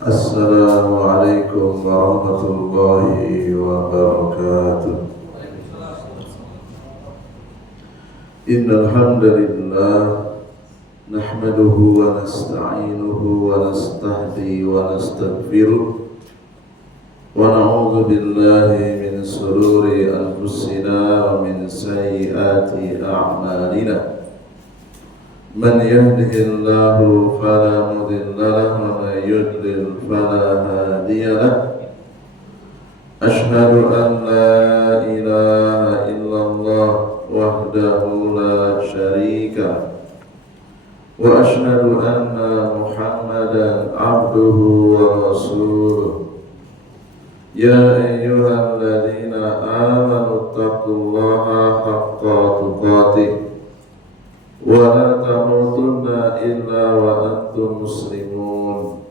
Assalamualaikum warahmatullahi wabarakatuh. Innal hamdalillah nahmaduhu wa nasta'inuhu wa nastahdi wa nastaghfiruh wa na'udzu billahi min shururi anfusina wa min sayyiati a'malina. Man yahdihillahu fala mudilla lahu wa man yudlil fala hadiya lahu. Ashhadu an la ilaha illallah wahdahu la syarika wa ashhadu anna Muhammadan abduhu wa rasuluh. Ya ayyuhalladzina amanu taqullaha haqqa tuqatih wa la tamutunna illa wa antum muslimun.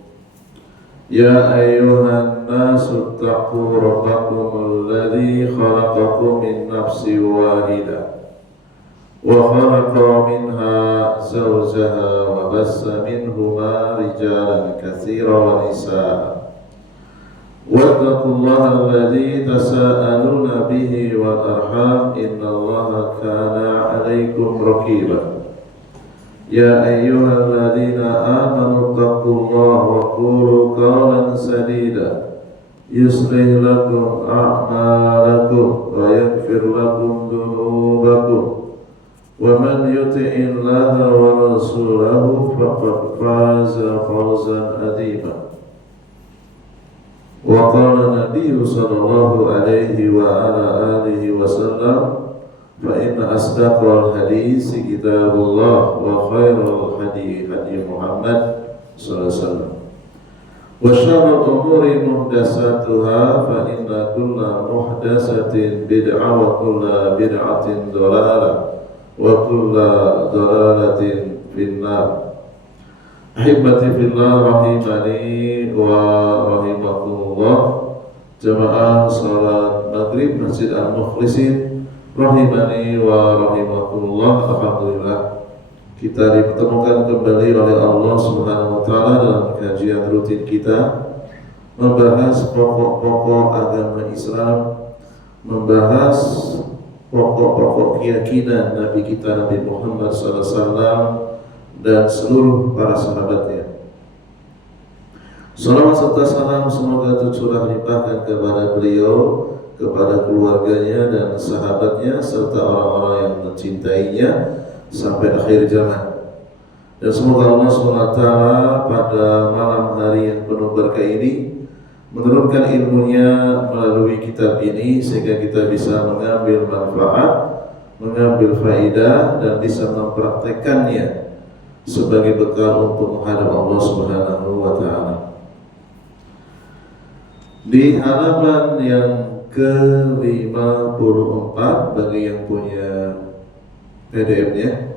Ya ayyuhan nasu taqu rabbakum alladhi khalaqakum min nafsin wahidah wa khalaqa minha zawjaha wa bassa minhuma rijalan katsiran wa nisaa. Wattaqullaha alladhi tasaaluna bihi wal arham innallaha kana 'alaykum raqiba. Ya ayyuhalladzina amanu taqullaha wa qulu qawlan sadida yuslih lakum a'malakum wa yaghfir lakum dhunubakum wa man yuti'illaha wa rasulahu faqad faza fawzan 'azima. Wa qala nabiyyu sallallahu alaihi wa ala alihi wa sallam fa inna asdaqal hadisi kitabullah wa khairal hadi hadi Muhammad sallallahu alaihi wasallam wa syarrul umuri muhdatsatuha fa inna kulla muhdatsatin bid'ah wa kulla bid'atin dhalalah wa kulla dhalalatin finnar. Ahibati fillah rahimani wa rahimakumullah. Jamaah salat maghrib Masjid Al-Mukhlisin rahimani wa rahimakumullah. Alhamdulillah kita dipertemukan kembali oleh Allah Subhanahu wa taala dalam kajian rutin kita membahas pokok-pokok agama Islam, membahas pokok-pokok keyakinan Nabi kita Nabi Muhammad SAW dan seluruh para sahabatnya. Salawat serta salam semoga tercurah limpahkan kepada beliau, kepada keluarganya dan sahabatnya serta orang-orang yang mencintainya sampai akhir zaman. Dan semoga Allah SWT pada malam hari yang penuh berkah ini menurunkan ilmunya melalui kitab ini sehingga kita bisa mengambil manfaat, mengambil faidah dan bisa mempraktekannya sebagai bekal untuk menghadap Allah Subhanahu wa taala. Di halaman yang ke-54 bagi yang punya PDF-nya.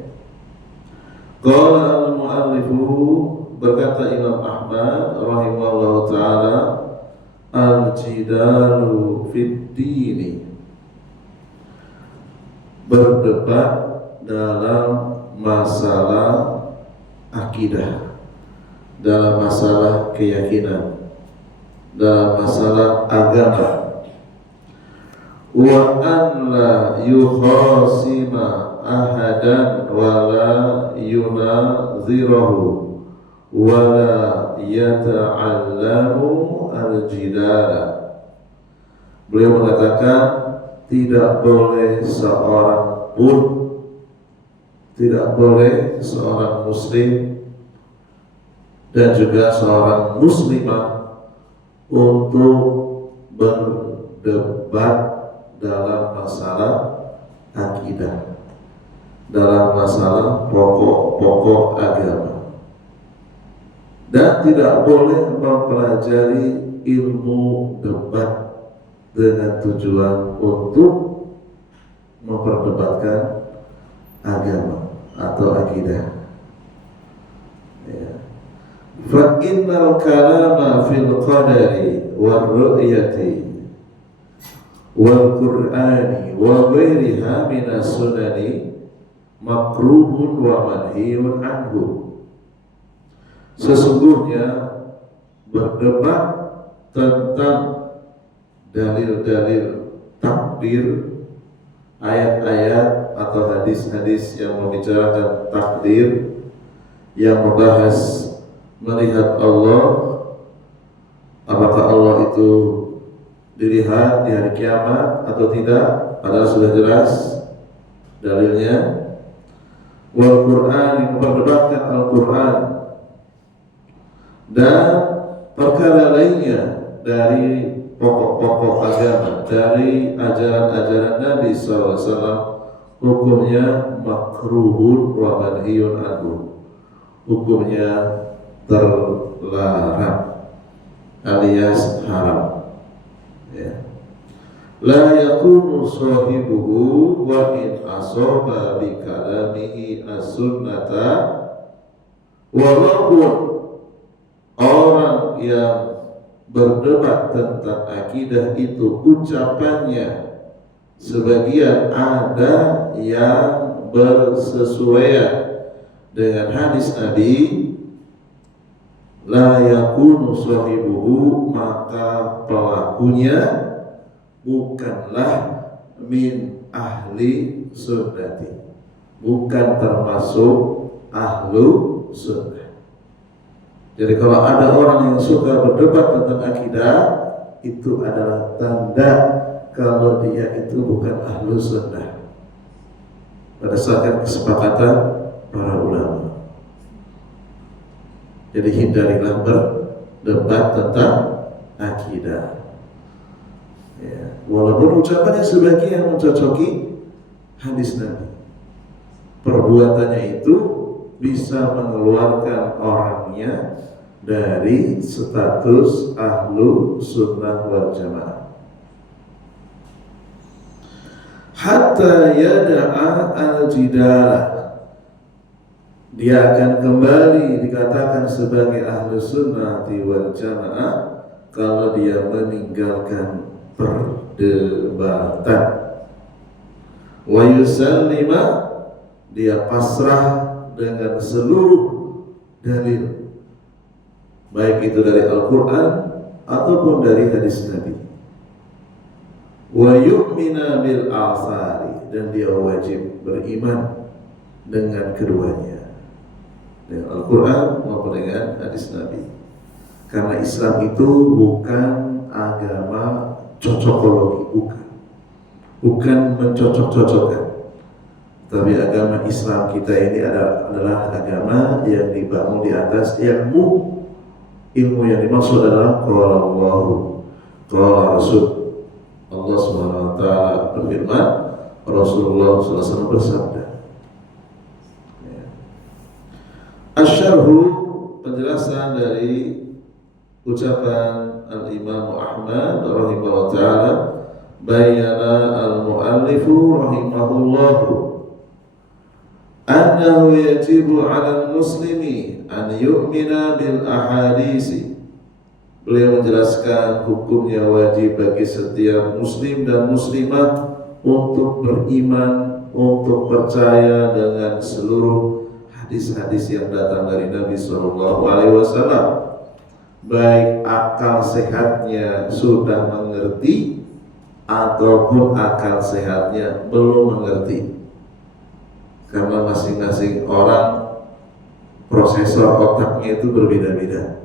Qala al-mu'allifu, berkata Imam Ahmad rahimahullahu taala, al-jidalu fid dini, berdebat dalam masalah akidah, dalam masalah keyakinan, dalam masalah agama. Wa an la yukhasima ahadan wa la yunazirahu wa la yata'allamu al-jidala. Beliau mengatakan tidak boleh seorang pun, tidak boleh seorang muslim dan juga seorang muslimah untuk berdebat dalam masalah akidah, dalam masalah pokok-pokok agama, dan tidak boleh mempelajari ilmu debat dengan tujuan untuk memperdebatkan agama atau akidah. Fa innal kalama fil qadari war ru'yati wal qur'ani wa ghairiha minas sunani makruhun wa manhiyun anhu. Sesungguhnya berdebat tentang dalil-dalil takdir, ayat-ayat atau hadis-hadis yang membicarakan takdir, yang membahas melihat Allah, apakah Allah itu dilihat di hari kiamat atau tidak, padahal sudah jelas dalilnya. Wal Quran, memperdebatkan Al-Quran dan perkara lainnya dari pokok-pokok agama, dari ajaran-ajaran Nabi SAW, hukumnya makruhun wa manhiyun anhu, hukumnya terlarang alias haram, ya. La yakunu sahibuhu wa in asaba bi kalamihi as-sunnata, walaupun orang yang berdebat tentang akidah itu ucapannya sebagian ada yang bersesuaian dengan hadis Nabi, la yakunu sahibuhu, maka pelakunya bukanlah min ahli sunnati, bukan termasuk ahlu sunnah. Jadi kalau ada orang yang suka berdebat tentang akidah, itu adalah tanda kalau dia itu bukan ahlu sunnah berdasarkan kesepakatan para ulama. Jadi hindarilah berdebat tentang akidah, ya. Walaupun ucapannya sebagian mencocoki hadis Nabi, perbuatannya itu bisa mengeluarkan orangnya dari status ahlu sunnah wal jamaah. Hatta yada'a al-jidalah, dia akan kembali dikatakan sebagai ahlu sunnah wal jamaah kalau dia meninggalkan perdebatan. Wa yusallima, dia pasrah dengan seluruh dalil, baik itu dari Al-Quran ataupun dari hadis Nabi. Wa yu'mina bil athari, dan dia wajib beriman dengan keduanya, dengan Al-Quran maupun dengan hadis Nabi. Karena Islam itu bukan agama cocokologi, bukan mencocok-cocokkan. Tapi agama Islam kita ini adalah agama yang dibangun di atas ilmu. Ilmu yang dimaksud adalah qala Allahu, qala Rasul. Allah Subhanahu wa taala berfirman, Rasulullah SAW bersabda. Asyarhu, penjelasan dari ucapan Al-Imam Ahmad rahimahullah ta'ala, bayyana al-muallifu rahimahullahu annahu yajibu 'ala al-muslimi an yu'mina bil ahadisi. Beliau menjelaskan hukumnya wajib bagi setiap muslim dan muslimah untuk beriman, untuk percaya dengan seluruh hadis-hadis yang datang dari Nabi SAW, baik akal sehatnya sudah mengerti ataupun akal sehatnya belum mengerti. Karena masing-masing orang prosesor otaknya itu berbeda-beda.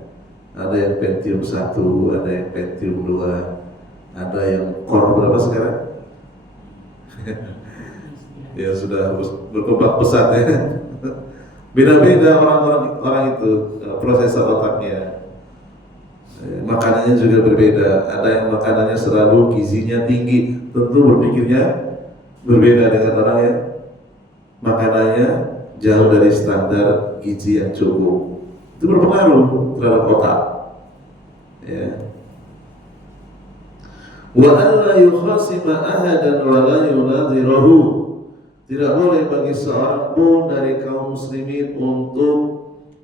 Ada yang Pentium 1, ada yang Pentium 2, ada yang Core berapa sekarang? Ya sudah berkembang pesat ya. Beda-beda orang itu prosesor otaknya. Makanannya juga berbeda. Ada yang makanannya selalu gizinya tinggi, tentu berpikirnya berbeda dengan orang yang makanannya jauh dari standar gizi yang cukup. Itu berpengaruh terhadap otak, ya. Wa alla yukhasima ahadan wa la yunadhirahu, tidak boleh bagi seorang pun dari kaum muslimin untuk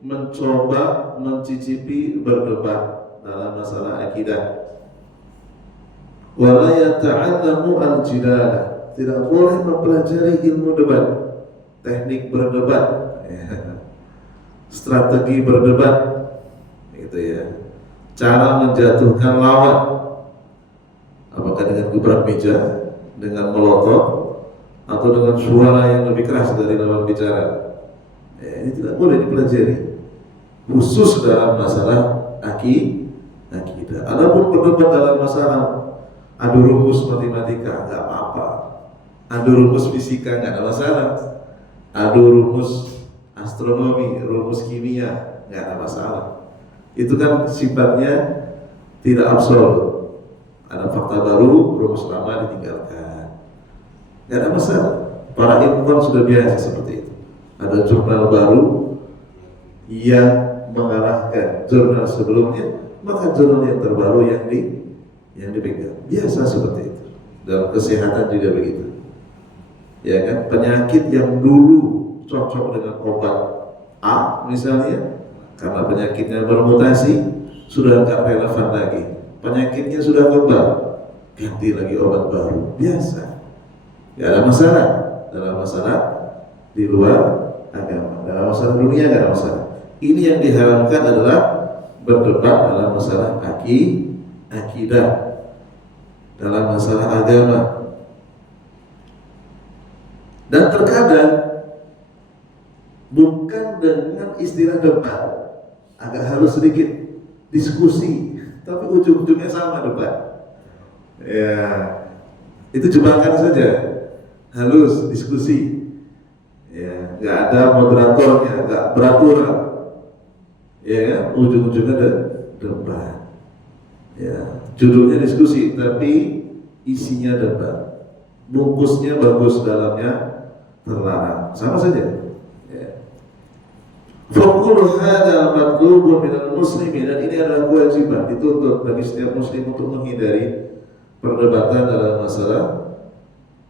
mencoba mencicipi berdebat dalam masalah akidah. Wa la yata'allamu al-jidalah, tidak boleh mempelajari ilmu debat, teknik berdebat, ya. Strategi berdebat, gitu ya. cara menjatuhkan lawan, apakah dengan gebrak meja, dengan melotot, atau dengan suara yang lebih keras dari lawan bicara. Ini tidak boleh dipelajari, khusus dalam masalah akidah. Adapun berdebat dalam masalah adu rumus matematika nggak apa-apa, adu rumus fisika nggak ada masalah, adu rumus astronomi, rumus kimia nggak ada masalah. Itu kan sifatnya tidak absolut. Ada fakta baru, rumus lama ditinggalkan, nggak ada masalah. Para ilmuwan sudah biasa seperti itu. Ada jurnal baru yang mengalahkan jurnal sebelumnya, maka jurnal yang terbaru yang dipegang. Biasa seperti itu. Dalam kesehatan juga begitu. Ya kan, penyakit yang dulu cocok dengan obat A misalnya, karena penyakitnya bermutasi, sudah nggak relevan lagi. Penyakitnya sudah kebal, ganti lagi obat baru. Biasa. Nggak ada masalah. Dalam masalah di luar agama, dalam masalah dunia nggak ada masalah. Ini yang diharamkan adalah berdebat dalam masalah akidah, dalam masalah agama. Dan terkadang bukan dengan istilah debat, agak halus sedikit, diskusi, tapi ujung-ujungnya sama debat. Ya, itu jebakan saja, halus diskusi. Ya, nggak ada moderatornya, nggak beraturan. Ya kan, ujung-ujungnya ada debat. Ya, judulnya diskusi, tapi isinya debat. Bungkusnya bagus, dalamnya terlarang, sama saja. Fakul hadza matlubun minal muslimin, dan ini adalah kewajiban, dituntut bagi setiap muslim untuk menghindari perdebatan dalam masalah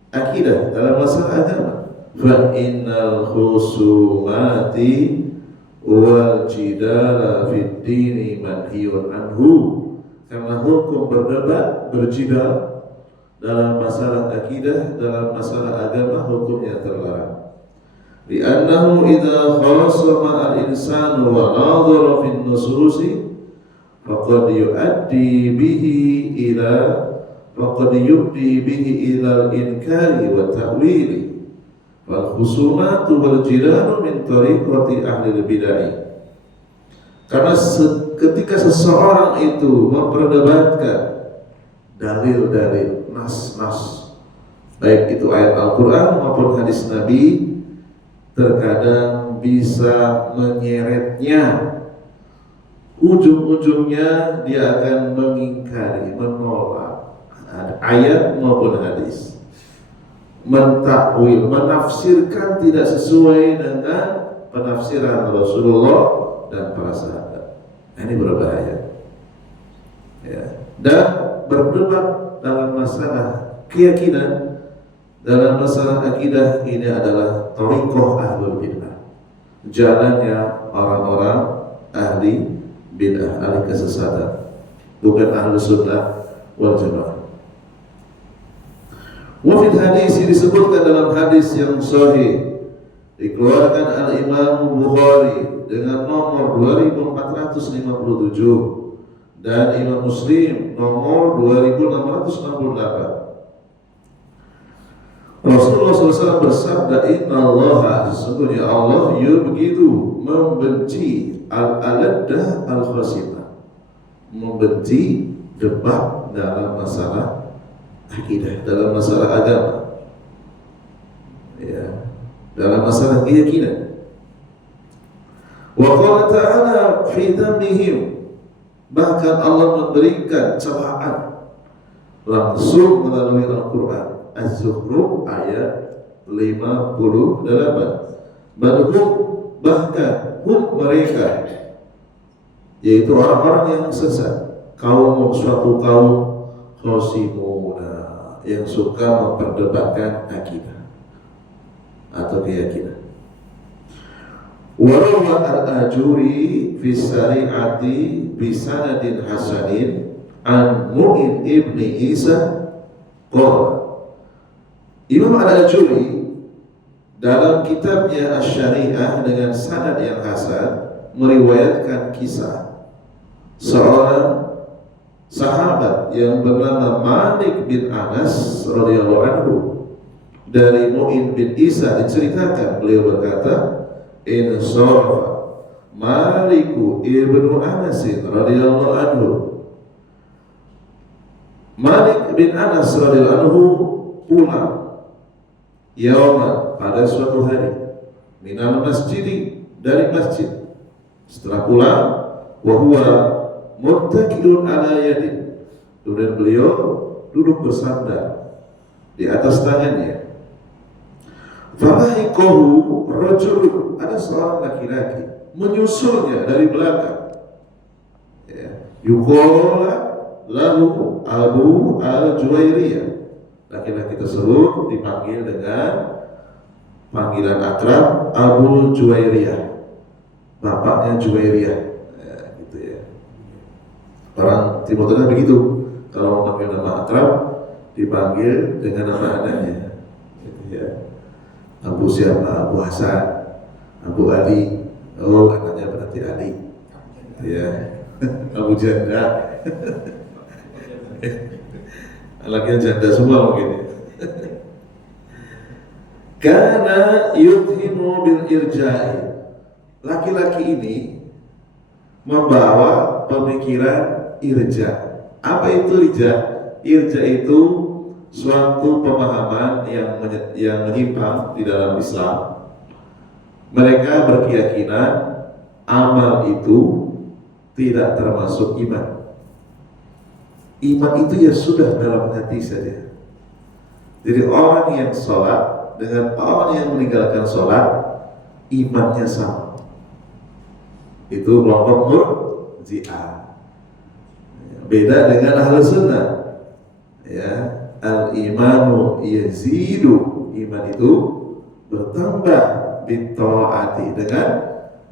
akidah, dalam masalah agama. Fa innal khusumati wal jidala fid dini manhiyun anhu, karena hukum berdebat, berjidal dalam masalah akidah, dalam masalah agama, hukumnya terlarang. Li'annahu idza khasama al-insanu wa nadhara fi an-nususi faqad yu'addi bihi ila al-inkari wa ta'wili wal khusumatu wal jidalu min tariqati ahli al-bid'ah. Karena ketika seseorang itu memperdebatkan dalil-dalil, nas-nas, baik itu ayat Al-Quran maupun hadis Nabi, terkadang bisa menyeretnya, ujung-ujungnya dia akan mengingkari, menolak ayat maupun hadis, mentakwil, menafsirkan tidak sesuai dengan penafsiran Rasulullah dan para sahabat. Ini berbahaya. Ya. Dan berdebat dalam masalah keyakinan, dalam masalah akidah, ini adalah thariqah ahlul bid'ah, jalannya orang-orang ahli bid'ah, ahli kesesatan, bukan ahli sunnah wal jamaah. Wa fil hadis, disebutkan dalam hadis yang sahih, dikeluarkan al-Imam Bukhari dengan nomor 2457 dan Imam Muslim nomor 2668. Rasulullah SAW bersabda, Inna Allah, sesungguhnya Allah begitu membenci al-aladdah al-khasimah, membenci debat dalam masalah akidah, dalam masalah agama, ya, dalam masalah keyakinan. Wa qala ta'ala fi dhammihim, bahkan Allah memberikan celaan langsung melalui Al-Quran. Az-Zukhruf ayat 58. Badhum, bahkan mereka, yaitu orang-orang yang sesat, suatu kaum khosimuna, yang suka memperdebatkan akidah atau keyakinan. Warawat al-Ajuri fi syari'ati bi sanadin hasanin an Mu'in ibni Isa qala, Imam Al-Ajuri dalam kitabnya Asy-Syari'ah dengan sanad yang hasan meriwayatkan kisah seorang sahabat yang bernama Malik bin Anas radhiyallahu anhu dari Mu'in bin Isa diceritakan, beliau berkata, in sarafa Maliku ibnu Anas radhiyallahu anhu. Malik bin Anas radhiyallahu anhu pulang yauman, pada suatu hari, minal masjidi, dari masjid. Setelah pulang, wa huwa muttaqiun ala yadi, kemudian beliau duduk bersandar di atas tangannya. Falahiqahu rajul, ada seorang laki-laki menyusulnya dari belakang. Ya, yuqala lahu Abu al-Juwairiyah. Laki-laki tersebut dipanggil dengan panggilan akrab Abu Juwairiyah, bapaknya Juwairiyah. Ya, gitu ya. Orang Timur Tengah begitu, kalau memanggil nama akrab dipanggil dengan nama anaknya. Gitu ya. Abu siapa? Abu Hasan, Abu Ali. Oh, anaknya berarti Ali. Ya. Abu Janda. Anaknya janda semua mungkin ya. Karena yuthimu bil irja'i, laki-laki ini membawa pemikiran irja. Apa itu irja? Irja itu suatu pemahaman yang menyimpang di dalam Islam. Mereka berkeyakinan amal itu tidak termasuk iman. Iman itu ya sudah dalam hati saja. Jadi orang yang sholat dengan orang yang meninggalkan sholat, imannya sama. Itu kelompok Murji'ah. Beda dengan Ahlus Sunnah. Ya, al-imanu yazidu, iman itu bertambah bitta'ati, dengan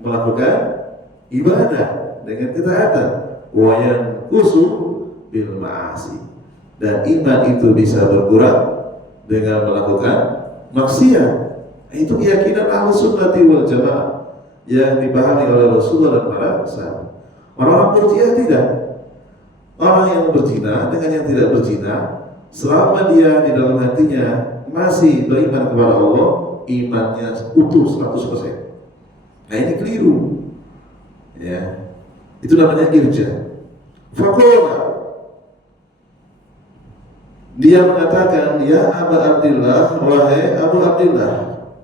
melakukan ibadah, dengan ketaatan. Wa yanqusu bil ma'asi, dan iman itu bisa berkurang dengan melakukan maksiat. Itu keyakinan Ahlus Sunnah wal Jamaah yang dipahami oleh Rasulullah dan para sahabat. Orang-orang Murji'ah tidak. Orang yang berzina dengan yang tidak berzina, selama dia di dalam hatinya masih beriman kepada Allah, imannya utuh 100%. Nah, ini keliru. Ya. Itu namanya irja. Faqala, dia mengatakan, ya Abu Abdillah, wahai Abu Abdillah,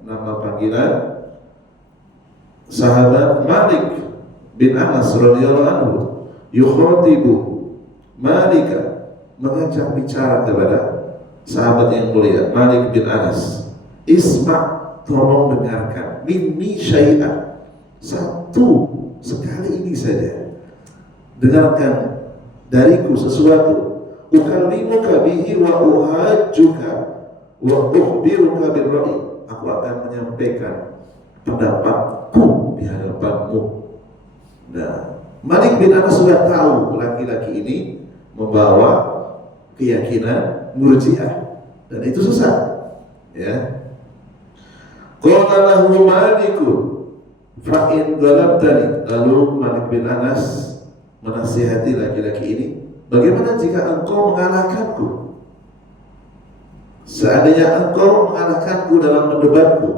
nama panggilan sahabat Malik bin Anas radhiyallahu anhu, yukhatibu Malika, mengajak bicara kepada sahabat yang mulia Malik bin Anas. Isma', tolong dengarkan, minni syai'an, satu sekali ini saja, dengarkan dariku sesuatu. Ukallimuka bihi wa uhajjuka wa ukhbiruka birra'i, aku akan menyampaikan pendapatku di hadapanmu. Nah, Malik bin Anas sudah tahu laki-laki ini membawa keyakinan Murji'ah, dan itu sesat. Ya. Qala lahu Maliku fa in galabtani, lalu Malik bin Anas menasihati laki-laki ini, bagaimana jika engkau mengalahkanku? Seandainya engkau mengalahkanku dalam mendebatku.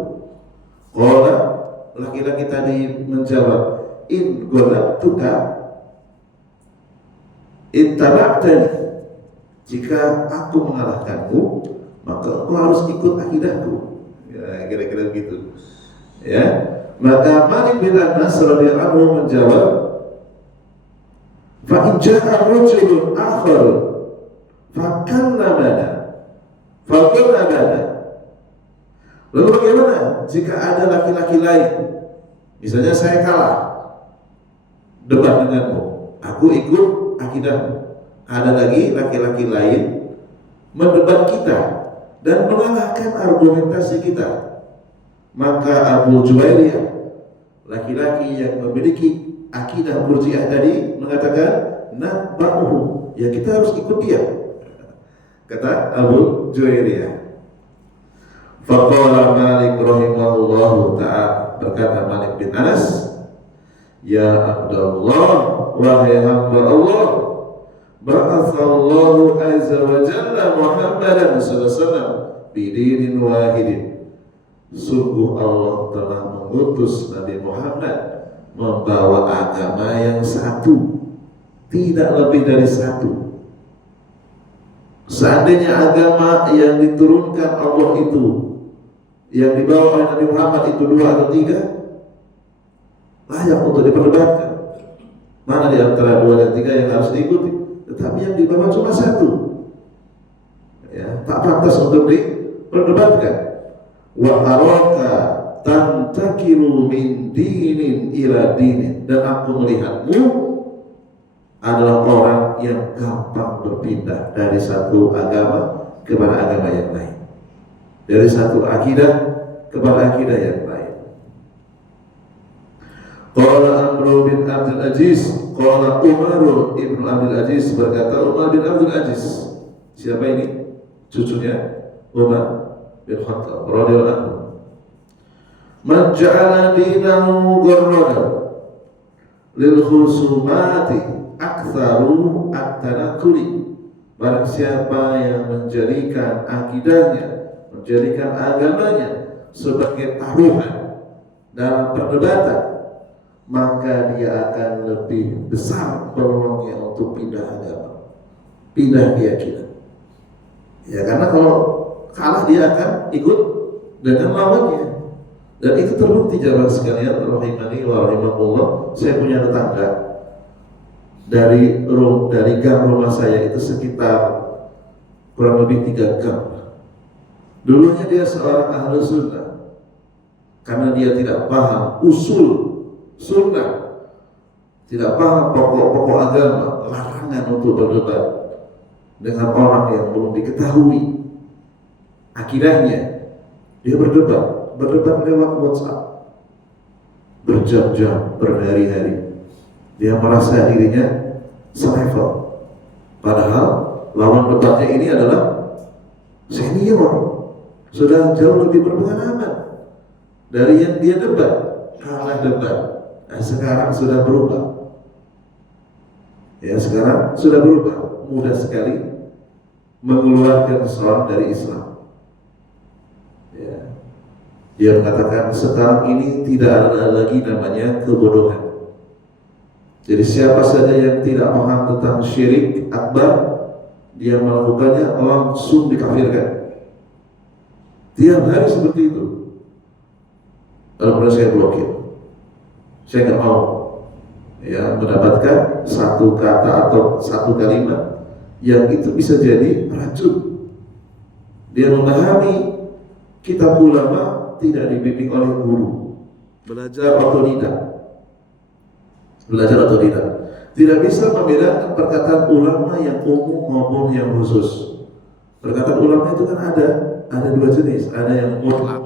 Qala, laki-laki tadi menjawab, in galabtuka ittaba'tani, jika aku mengalahkanmu maka engkau harus ikut akidahku. Ya, kira-kira begitu. Ya, maka Malik bin Anas radhiyallahu anhu menjawab, fa in ja'a rajulun akhar fakallamana. Lalu bagaimana jika ada laki-laki lain, misalnya saya kalah debat denganmu, aku ikut akidahmu. Ada lagi laki-laki lain mendebat kita dan mengalahkan argumentasi kita, maka Abu Juwairiyah, laki-laki yang memiliki akidah Murji'ah tadi, mengatakan, natba'uhu, ya kita harus ikut dia, kata Abu Juwairiyah. Faqala Malik rahimahullahu ta'ala, berkata Malik bin Anas, Ya Abdullah, wahai hamba Allah, ba'athallahu azza wa jalla Muhammadan sallallahu alaihi wasallam bidinin wahidin. Sungguh Allah telah mengutus Nabi Muhammad membawa agama yang satu, tidak lebih dari satu. Seandainya agama yang diturunkan Allah itu, yang dibawa oleh Nabi Muhammad itu 2 atau 3, layak untuk diperdebatkan. Mana di antara 2 dan 3 yang harus diikuti? Tetapi yang dibawa cuma 1, ya, tak pantas untuk diperdebatkan. Wa araka tantakilu min dinin ila dinin, dan aku melihatmu adalah orang yang gampang berpindah dari satu agama kepada agama yang lain, dari satu akidah kepada akidah yang lain. Qala Amr bin Abdul Aziz, qala Umar ibn Abdul Aziz, berkata Umar bin Abdul Aziz. Siapa ini? Cucunya Umar bin Khattab radhiyallahu anhu. Man ja'ala dinahu gharradan lil khusumati aktsaru at-tanakuli. Barang siapa yang menjadikan akidahnya, menjadikan agamanya sebagai taruhan dalam perdebatan, maka dia akan lebih besar peluangnya untuk pindah agama, pindah keyakinan. Ya, karena kalau kalah dia akan ikut dengan lawannya. Dan itu terbukti jamaah sekalian rahimani wa rahimakumullah. Saya punya tetangga dari gang rumah saya itu sekitar kurang lebih 3 gang. Dulunya dia seorang ahlu sunnah, karena dia tidak paham usul sunnah, tidak paham pokok-pokok agama, larangan untuk berdebat dengan orang yang belum diketahui akidahnya. Dia berdebat lewat WhatsApp berjam-jam, berhari-hari. Dia merasa dirinya selevel, padahal lawan debatnya ini adalah senior, sudah jauh lebih berpengalaman dari yang dia debat, kalah debat. Nah, sekarang sudah berubah. Ya, sekarang sudah berubah, mudah sekali mengeluarkan seseorang dari Islam. Ya. Dia mengatakan sekarang ini tidak ada lagi namanya kebodohan. Jadi siapa saja yang tidak paham tentang syirik akbar, dia melakukannya langsung dikafirkan. Tiap hari seperti itu. Lalu saya blokir. Saya nggak mau ya mendapatkan satu kata atau satu kalimat yang itu bisa jadi racun. Dia memahami kitab ulama tidak dibimbing oleh guru, belajar otodidak. Tidak bisa membedakan perkataan ulama yang umum maupun yang khusus. Perkataan ulama itu kan ada 2 jenis, ada yang mutlak,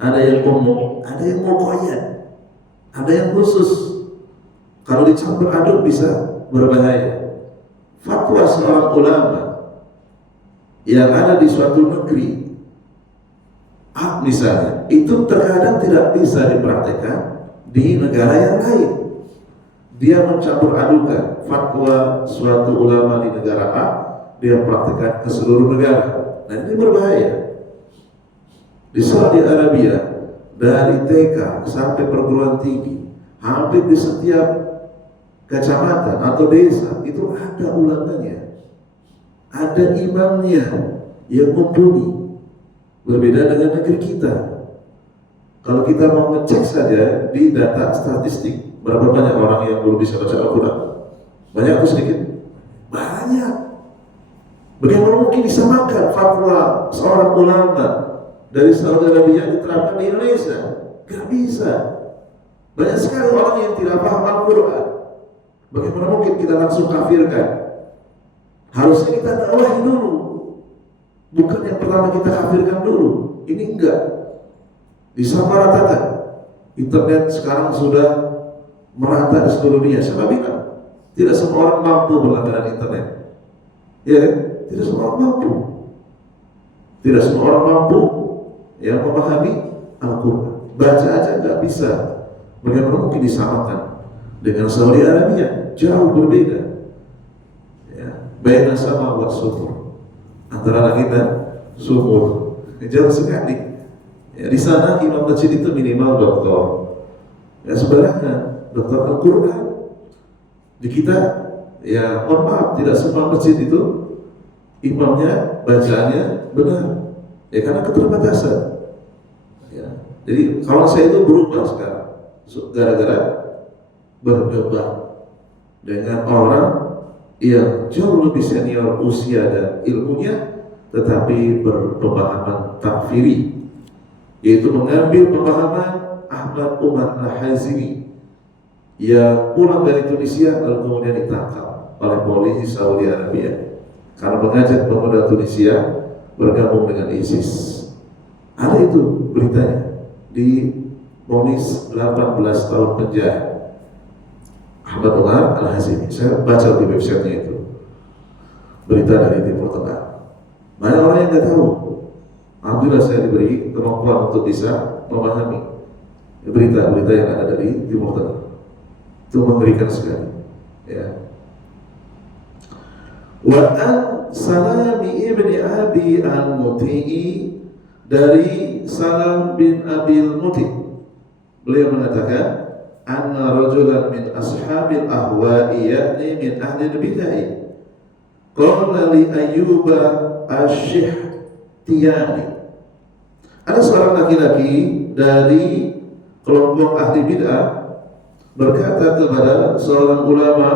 ada yang umum, ada yang muqayyad, ada yang khusus. Kalau dicampur aduk bisa berbahaya. Fatwa seorang ulama yang ada di suatu negeri, misalnya, itu terkadang tidak bisa dipraktekkan di negara yang lain. Dia mencampur adukan fatwa suatu ulama di negara A, dia praktekkan ke seluruh negara. Nah, ini berbahaya. Di Saudi Arabia, dari TK sampai perguruan tinggi, hampir di setiap kecamatan atau desa itu ada ulamanya, ada imamnya yang mumpuni. Berbeda dengan negeri kita. Kalau kita mau ngecek saja di data statistik, berapa banyak orang yang belum bisa baca Al-Quran? Banyak atau sedikit? Banyak. Bagaimana mungkin disamakan fatwa seorang ulama dari Saudi Arabia diterapkan di Indonesia? Gak bisa. Banyak sekali orang yang tidak paham Al-Quran. Bagaimana mungkin kita langsung kafirkan? Harusnya kita dakwahi dulu. Bukan yang pertama kita kafirkan dulu. Ini enggak. Disamaratakan. Internet sekarang sudah merata di seluruh dunia. Siapa bilang? Tidak semua orang mampu berlangganan internet. Ya kan? Tidak semua orang mampu. Tidak semua orang mampu yang memahami Al-Quran. Baca aja enggak bisa. Bagaimana mungkin disamakan Dengan Saudi Arabia jauh berbeda. Ya, baina sama wa sumur, antara langit dan sumur, jauh sekali. Ya, di sana imam masjid itu minimal doktor. Ya sebenarnya doktor Al-Quran. Di kita, ya mohon maaf, tidak semua masjid itu imamnya bacaannya benar. Ya karena keterbatasan. Ya, jadi kawan saya itu berubah sekarang gara-gara berdebat dengan orang yang jauh lebih senior usia dan ilmunya, tetapi berpemahaman takfiri, yaitu mengambil pemahaman Ahmad Umar Al-Hazimi yang pulang dari Tunisia lalu kemudian ditangkap oleh polisi Saudi Arabia karena mengajak pemuda Tunisia bergabung dengan ISIS. Ada itu beritanya, di vonis 18 tahun penjara. Ahmad Umar Al-Hazimi, saya baca di websitenya itu, berita dari Timur Tengah. Banyak orang yang nggak tahu. Alhamdulillah saya diberi kemampuan untuk bisa memahami berita-berita yang ada dari Timur Tengah. Itu mengerikan sekali. Ya. Wa an Salami ibni Abi al-Muti'i, dari Salam bin Abil Muti, beliau mengatakan anna rajulan min ashabil ahwa'i, yakni min ahli bid'ah, qala li Ayyuba asy-Syihtiyani, ada seorang laki-laki dari kelompok ahli bid'ah berkata kepada seorang ulama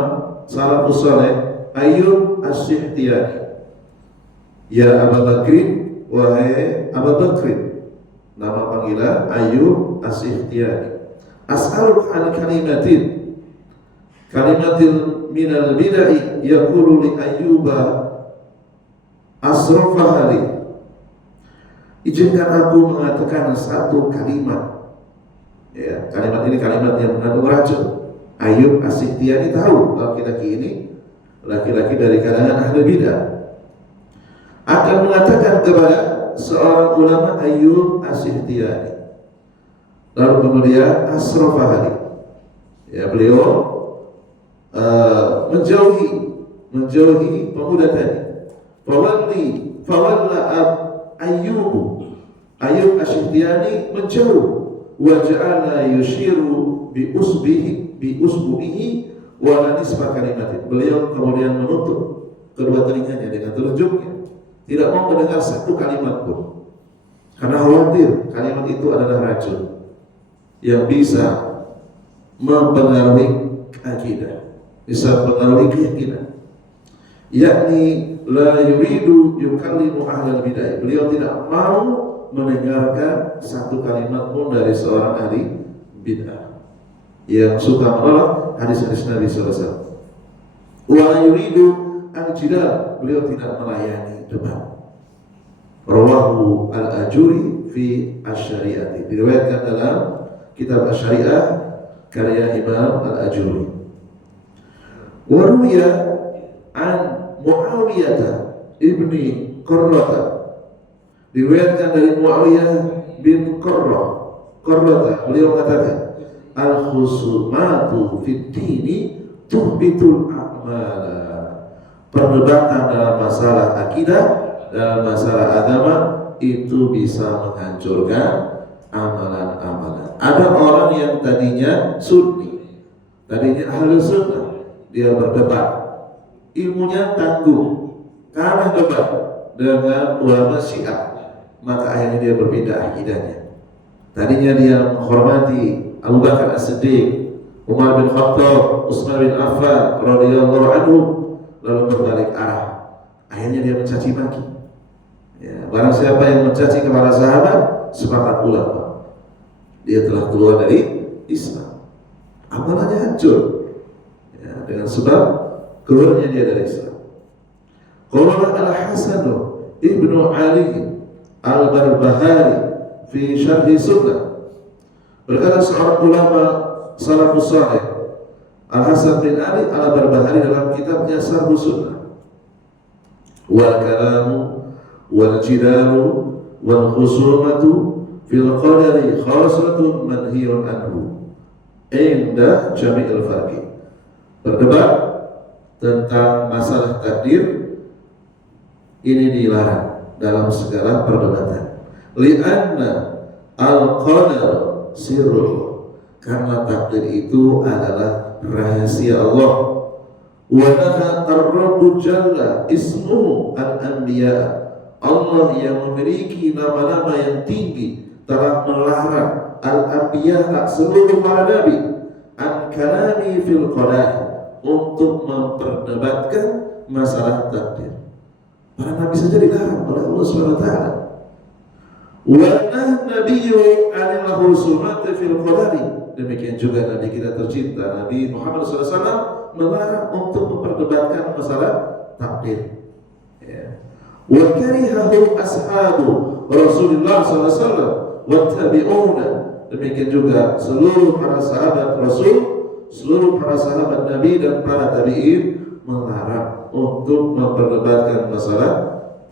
salafus saleh, Ayyub asy-Syihtiyani, ya Abu Bakrin, wahai Abu Bakrin, nama panggilan Ayyub asy-Syihtiyani, as'aluka an kalimatin minal bid'ah yaqulu li Ayyuba asrafaha li, izinkan aku mengatakan satu kalimat. Ya, kalimat ini kalimat yang mengandung racun. Ayyub asy-Syihtiyani tahu laki-laki ini laki-laki dari kalangan ahli bidah akan mengatakan kepada seorang ulama Ayyub asy-Syihtiyani, lalu kemudian asrafahali, ya beliau menjauhi pemuda tadi. Fawalla Ayyub asy-Syihtiyani menjauh, wa ja'ala yushiru bi usbuhi wa nisfa kalimatin, beliau kemudian menutup kedua telinganya dengan telunjuknya, tidak mau mendengar satu kalimat pun karena khawatir kalimat itu adalah racun yang bisa mempengaruhi akidah, bisa mempengaruhi keyakinan. Yakni la yuridu yukallimu ahlal bid'ah, beliau tidak mau mendengarkan satu kalimat pun dari seorang ahli bid'ah yang suka menolak hadis-hadis Nabi SAW. Wa yuridu al-jidal, beliau tidak melayani debat. Rawahu al-Ajuri fi asy-Syari'ati, diriwayatkan dalam kitab Asy-Syari'ah karya Imam al-Ajuri. Wa ruwiya an Muawiyah ibni Qurrah, diriwayatkan dari Muawiyah bin Qurrah, beliau mengatakan al-khusumatu fid dini tuhbitul a'mala, perdebatan dalam masalah akidah, dalam masalah agama itu bisa menghancurkan amalan-amalan. Ada orang yang tadinya sunni, tadinya ahli sunnah, dia berdebat, ilmunya tangguh, kalah debat dengan ulama Syiah, maka akhirnya dia berpindah akidahnya. Tadinya dia menghormati Abu Bakar As-Siddiq, Umar bin Khattab, Utsman bin Affan radhiyallahu anhu, lalu berbalik arah, akhirnya dia mencaci maki. Ya, barang siapa yang mencaci kepada sahabat, sepakat ulama, dia telah keluar dari Islam, amalannya hancur, ya, dengan sebab keluarnya dia dari Islam. Qala Al-Hasan ibnu Ali Al-Barbahari fi Syarh Sunnah, berkata seorang ulama salafus saleh Al-Hasan bin Ali Al-Barbahari dalam kitabnya Syarh Sunnah, wal kalamu wal jidalu wal khusumatu fil qadari khasratun manhiyun anhu, inda jami'il farqi. Berdebat tentang masalah takdir ini dilarang dalam segala perdebatan. Li'anna al-qadar sirruh, karena takdir itu adalah rahasia Allah. Wa naha ar-rabbu jalla ismuhu al-anbiya. Allah yang memiliki nama-nama yang tinggi telah melarang al-anbiya, seluruh para nabi, an kalami fil qadar, untuk memperdebatkan masalah takdir. Para nabi saja dilarang oleh Allah SWT. Wa nabiyyu anil husumati fil qadari. Demikian juga Nabi kita tercinta Nabi Muhammad SAW melarang untuk memperdebatkan masalah takdir. Ya. Wa karihahu ashabu Rasulullah SAW wa tabi'una. Demikian juga seluruh para sahabat Rasul, seluruh para sahabat Nabi dan para tabi'in melarang untuk memperdebatkan masalah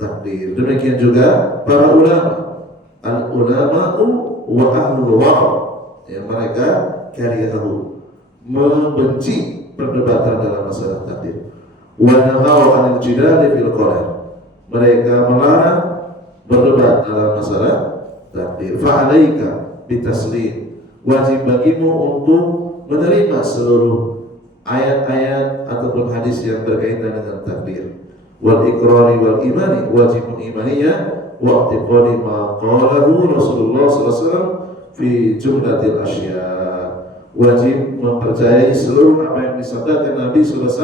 takdir. Demikian juga para ulama, al-ulama'u wa ahlul wara', ya, mereka karihahu, membenci perdebatan dalam masalah takdir. Wa nahaw 'anil jidali fil qadar, mereka melarang berdebat dalam masalah takdir. Fa'alaika bitaslim, wajib bagimu untuk menerima seluruh ayat-ayat ataupun hadis yang berkaitan dengan takdir. Wal iqrari wal imani, wajib mengimaninya. Wa i'tiqadi ma qalahu Rasulullah SAW fi jumlatil asya, wajib mempercayai seluruh apa yang disabdakan Nabi SAW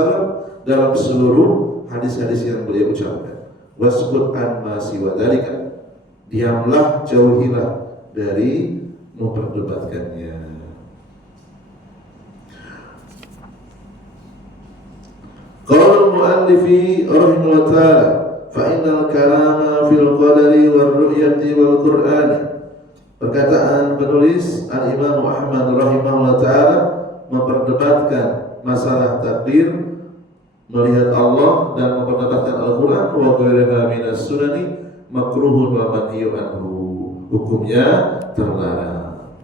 dalam seluruh hadis-hadis yang beliau ucapkan. Wasbut an ma siwa dzalika, diamlah, jauhilah dari memperdebatkannya. Qala al-mu'allifi rahimahullah ta'ala, fa innal kalama fil qadari wal ru'yati wal qur'ani. Perkataan penulis Al-Imam Ahmad rahimahullah ta'ala memperdebatkan masalah takdir, melihat Allah, dan memperdebatkan Al-Quran wa ghairiha minas sunani makruhun wa manhiyun anhu, hukumnya terlarang.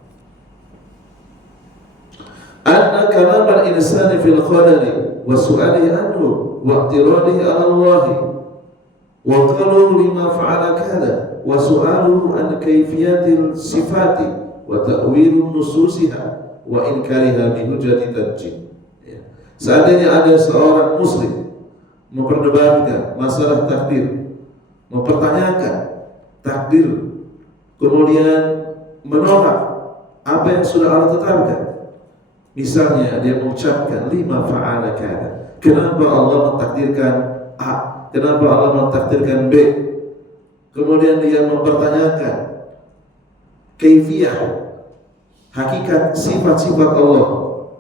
Anna kalam al-insani fil qadari wa su'alihi anhu wa i'tiradihi 'ala Allah wa qaluhu lima fa'ala kada wa su'aluhu an kayfiyatil sifati wa ta'wilun nususiha wa inkariha bi hujjati tajjid. Seandainya ada seorang muslim memperdebatkan masalah takdir, mempertanyakan takdir, kemudian menolak apa yang sudah Allah tetapkan, misalnya dia mengucapkan lima fa'ala kada, kenapa Allah mentakdirkan A, kenapa Allah mentakdirkan B, kemudian dia mempertanyakan kaifiyah, hakikat sifat-sifat Allah,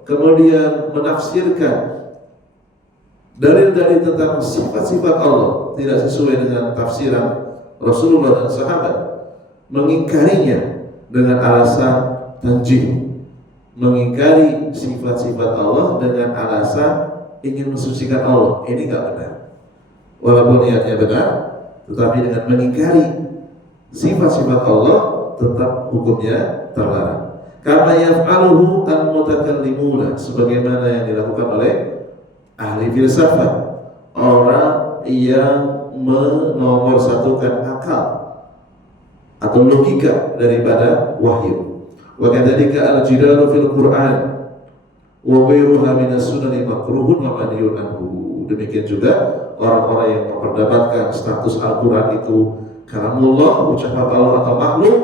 kemudian menafsirkan dalil-dalil tentang sifat-sifat Allah tidak sesuai dengan tafsiran Rasulullah dan sahabat, mengingkarinya dengan alasan tanjih, mengingkari sifat-sifat Allah dengan alasan ingin mensucikan Allah, ini enggak benar. Walaupun niatnya benar, tetapi dengan mengingkari sifat-sifat Allah tetap hukumnya terlarang. Karena yaf'aluhu al-mutakallimuna, sebagaimana yang dilakukan oleh ahli filsafat, orang yang menomorsatukan akal atau logika daripada wahyu. Wa kadzalika al-jidalu fil Qur'an wa ghairuha minas sunani makruhun wa manhiyun anhu. Demikian juga orang-orang yang memperdebatkan status Al-Qur'an itu kalamullah, ucapan Allah atau makhluk,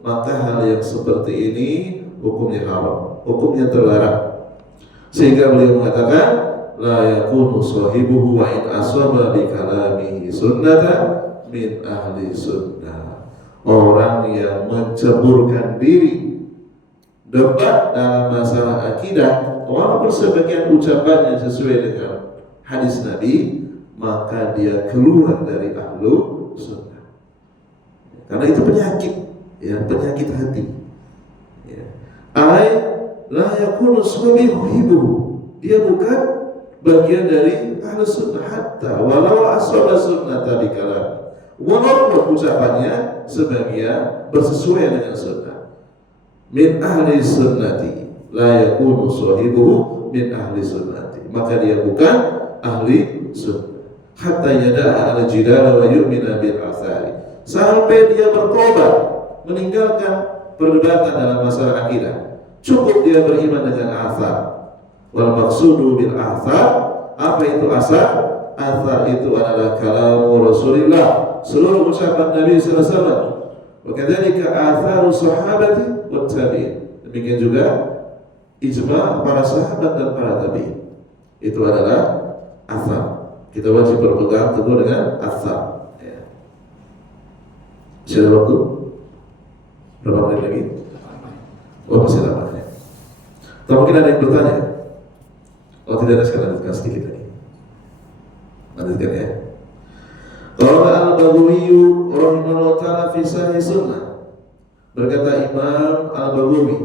maka hal yang seperti ini hukumnya haram, hukumnya terlarang. Sehingga beliau mengatakan la yakunu sahibuhu wa in asaba bi kalamihi sunnatan min ahli sunnah. Orang yang menceburkan diri debat dalam masalah akidah, walaupun sebagian ucapannya sesuai dengan hadis Nabi, maka dia keluar dari ahlu sunnah. Karena itu penyakit, ya, penyakit hati. Ya. Ai la yakunu sahibuhu, dia bukan bagian dari ahlu sunnah hatta walau asaba sunnah tadi kalam, walaupun ucapannya sebagian bersesuaian dengan sunnah. Min ahli sunnati, la yakunu sahibuhu min ahli sunnati, maka dia bukan ahli sunnah. Hatta yada'a al-jidala wa yu'mina bil athari, sampai dia bertobat, meninggalkan perdebatan dalam masalah akidah. Cukup dia beriman dengan athar. Wal maqsudu bil athar, apa itu athar? Athar itu adalah kalamu Rasulullah, seluruh ucapan Nabi sallallahu alaihi wasallam. Wa kadzalika atharu sahabati wat tabi'in. Demikian juga ijma' para sahabat dan para tabi'in. Itu adalah athar. Kita wajib berpegang teguh dengan athar. Ya. Masih ada waktu? Berapa menit lagi? Oh, masih lama ya. Atau mungkin ada yang bertanya? Oh, tidak ada, sekarang lanjutkan sedikit lagi. Lanjutkan ya. Qala al-Baghawi rahimahullah ta'ala fi Sahih Sunnah. Berkata Imam Al-Baghawi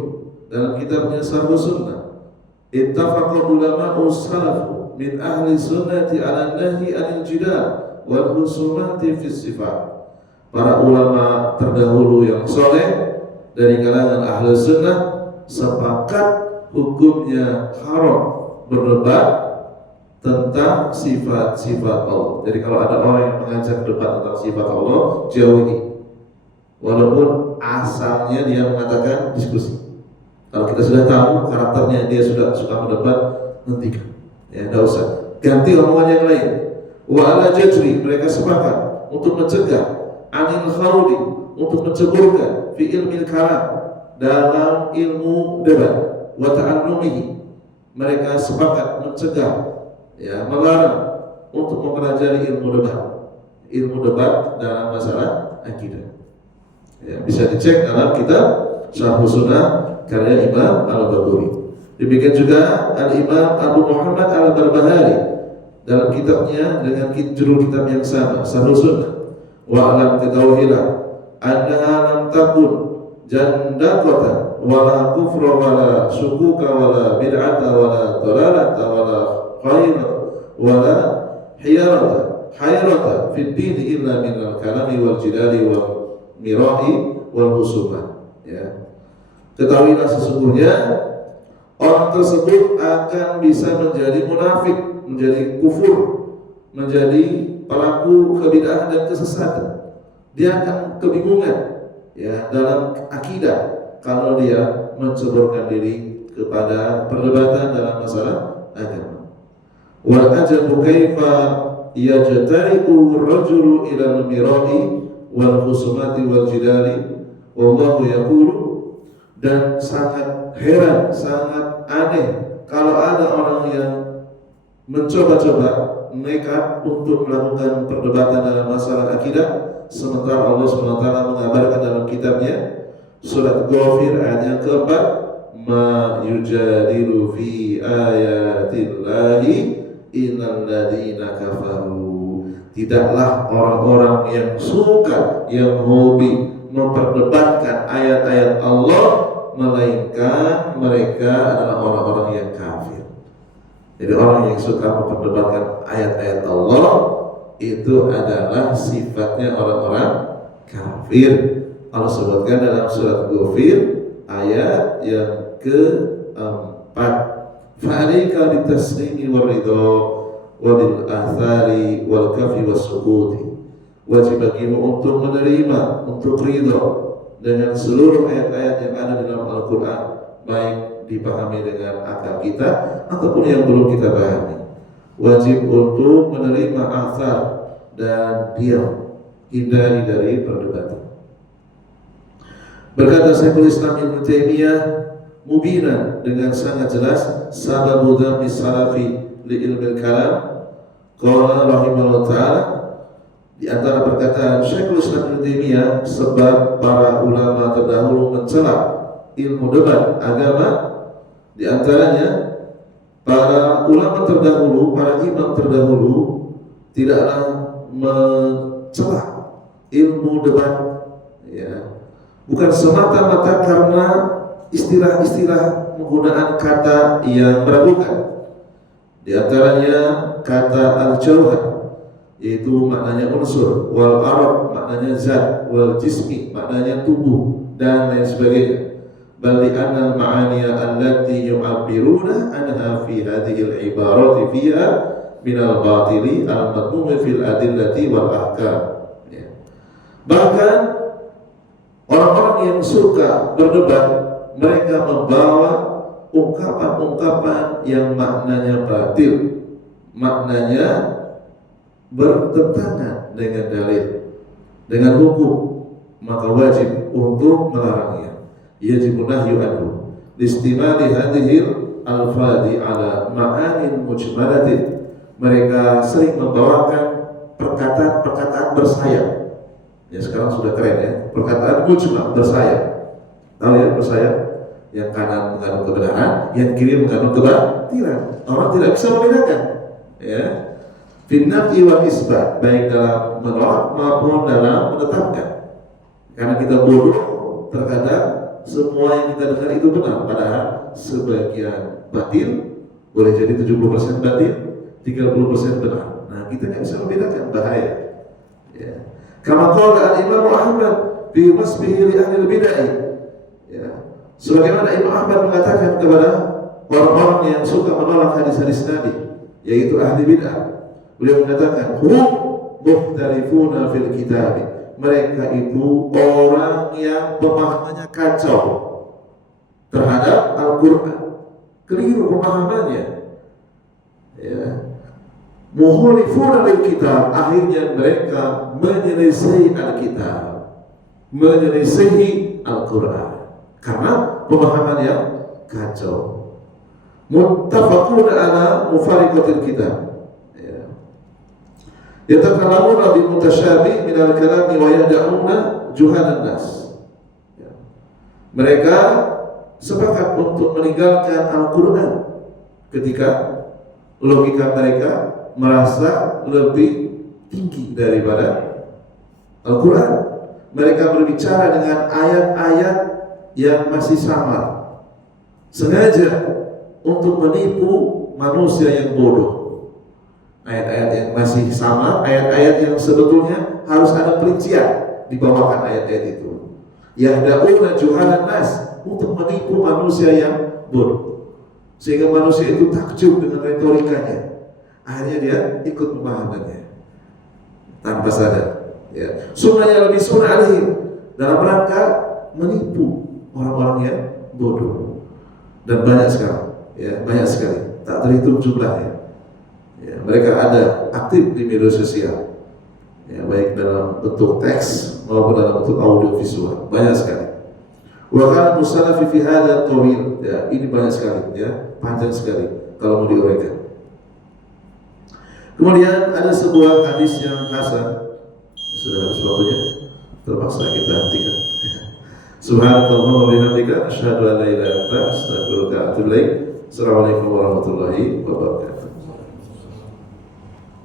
dalam kitabnya Sahih Sunnah, ittafaqa ulama'u salaf min ahli sunnati ala nahyi anil jidal wal husumati fi sifat. Para ulama terdahulu yang soleh dari kalangan ahli sunnah sepakat hukumnya haram berdebat tentang sifat-sifat Allah. Jadi kalau ada orang yang mengajak debat tentang sifat Allah, jauhi. Walaupun asalnya dia mengatakan diskusi. Kalau kita sudah tahu karakternya dia sudah suka mendebat, hentikan. Ya, tidak usah. Ganti omongan yang lain. Wa ala jajri, mereka sepakat untuk mencegah anil khawdi, untuk menceburkan fi ilmil kalam, dalam ilmu debat. Wa ta'annumihi, mereka sepakat mencegah, ya, melarang untuk mempelajari ilmu debat dalam masalah akidah. Ya, bisa dicek dalam kitab Syarh Sunnah karya Imam Al-Baghawi. Demikian juga Al-Imam Abu Muhammad Al-Barbahari dalam kitabnya dengan judul kitab yang sama, Syarh Sunnah. Wa alam ketahuilah annaha lam takun jandaqatan wala kufra wala syukuka wala bid'ata wala dalalata wala khairata wala hayrata fid din illa min al-kalami wal jidali wal mira'i wal husumah. Ya. Ketahuilah sesungguhnya orang tersebut akan bisa menjadi munafik, menjadi kufur, menjadi pelaku kebid'ahan dan kesesatan. Dia akan kebingungan, ya, dalam akidah kalau dia menceburkan diri kepada perdebatan dalam masalah agama. Wal ajabu kaifa yajtari'u ar-rajulu ila al-mira'i wal khusumati wal jidali wallahu yaqulu, dan sangat heran, sangat aneh kalau ada orang yang mencoba-coba nekat untuk melakukan perdebatan dalam masalah akidah, sementara Allah SWT mengabarkan dalam kitabnya surat Ghafir ayat yang keempat, ma yujadilu fi ayatillahi innal ladzina kafaru, tidaklah orang-orang yang suka, yang hobi memperdebatkan ayat-ayat Allah, melainkan mereka adalah orang-orang yang kafir. Jadi orang yang suka memperdebatkan ayat-ayat Allah itu adalah sifatnya orang-orang kafir. Allah sebutkan dalam surat Ghafir ayat yang ke-4, fa'alika bitaslimi waridha wabil athari wal kafi was sukuti, wajib bagimu untuk menerima, untuk ridha dengan seluruh ayat-ayat yang ada di dalam Al-Quran, baik dipahami dengan akal kita ataupun yang belum kita pahami. Wajib untuk menerima athar dan diam, hindari dari perdebatan. Berkata Syekhul Islam Ibnu Taimiyah mubinan, dengan sangat jelas, sababu dzammi salafi li ilmil kalam. Qala rahimahullah ta'ala, di antara perkataan Syekhul Islam Ibnu Taimiyah, sebab para ulama terdahulu mencela ilmu debat agama, di antaranya para ulama terdahulu, para imam terdahulu tidaklah mencela ilmu debat, ya, bukan semata-mata karena istilah-istilah penggunaan kata yang meragukan. Di antaranya kata al-jauhar, yaitu maknanya unsur, wal arab maknanya zat, wal jismi maknanya tubuh, dan lain sebagainya. bal li anna al-ma'aniya allati yu'abbiruna anha fi hadhihi al-ibarati fiha min al-batili al-madmum fil adillati wal ahkam. Ya. Bahkan orang-orang yang suka berdebat, mereka membawa ungkapan-ungkapan yang maknanya batil, maknanya bertentangan dengan dalil, dengan hukum, maka wajib untuk melarangnya. Yajibun nahyu anhu listimali hadhihi al-alfadhi ala ma'anin mujmalatin. Mereka sering membawakan perkataan-perkataan bersayap. Ya, sekarang sudah keren ya, perkataan mujmal, bersayap. Tahu ya bersayap? Yang kanan mengandung kebenaran, yang kiri mengandung kebatilan. Orang tidak bisa membedakan. Ya, finnafi wa isbat, baik dalam menolak maupun dalam menetapkan. Karena kita bodoh, terkadang semua yang kita dengar itu benar, padahal sebagian batil, boleh jadi 70% batil, 30% benar. Nah, kita nggak bisa membedakan, bahaya. Ya. Kama qala al-Imam Ahmad fi wasfihi li ahli al-bid'ah. Ya. Sebagaimana Imam Ahmad mengatakan kepada orang-orang yang suka menolak hadis-hadis Nabi, yaitu ahli bid'ah. Beliau mengatakan, hum mukhtalifuna fil kitab. Mereka itu orang yang pemahamannya kacau terhadap Al-Quran, keliru pemahamannya. Ya. Muhalifuna lil kitab, akhirnya mereka menyelesaikan Al-Kitab, menyelesaikan Al-Quran karena pemahaman yang kacau. Muttafaqun ala mufariqatil kitab. Yatakallamuna bil mutasyabih min al-kalami wa yad'una juhalan nas. Mereka sepakat untuk meninggalkan Al-Quran ketika logika mereka merasa lebih tinggi daripada Al-Quran. Mereka berbicara dengan ayat-ayat yang masih samar, sengaja untuk menipu manusia yang bodoh. Ayat-ayat yang masih sama, ayat-ayat yang sebetulnya harus ada perincian, dibawakan ayat-ayat itu. Yahda'una juhalan nas, untuk menipu manusia yang bodoh, sehingga manusia itu takjub dengan retorikanya. Akhirnya dia ikut pemahamannya tanpa sadar. Ya. Sunnahnya lebih sunnah alaihim, dalam rangka menipu orang-orang yang bodoh. Dan banyak sekali, ya, banyak sekali, tak terhitung jumlahnya. Ya, mereka ada aktif di media sosial, ya, baik dalam bentuk teks maupun dalam bentuk audio visual, banyak sekali. Wa kana musalafi fi hadha tawil, ya, ini banyak sekali, ya, panjang sekali kalau mau diuraikan. Kemudian ada sebuah hadis yang hasan, sudah habis waktunya, terpaksa kita hentikan. Subhanallah wa bihamdika, asyhadu an la ilaha illa anta, astaghfiruka wa atubu ilaik. Assalamualaikum warahmatullahi wabarakatuh.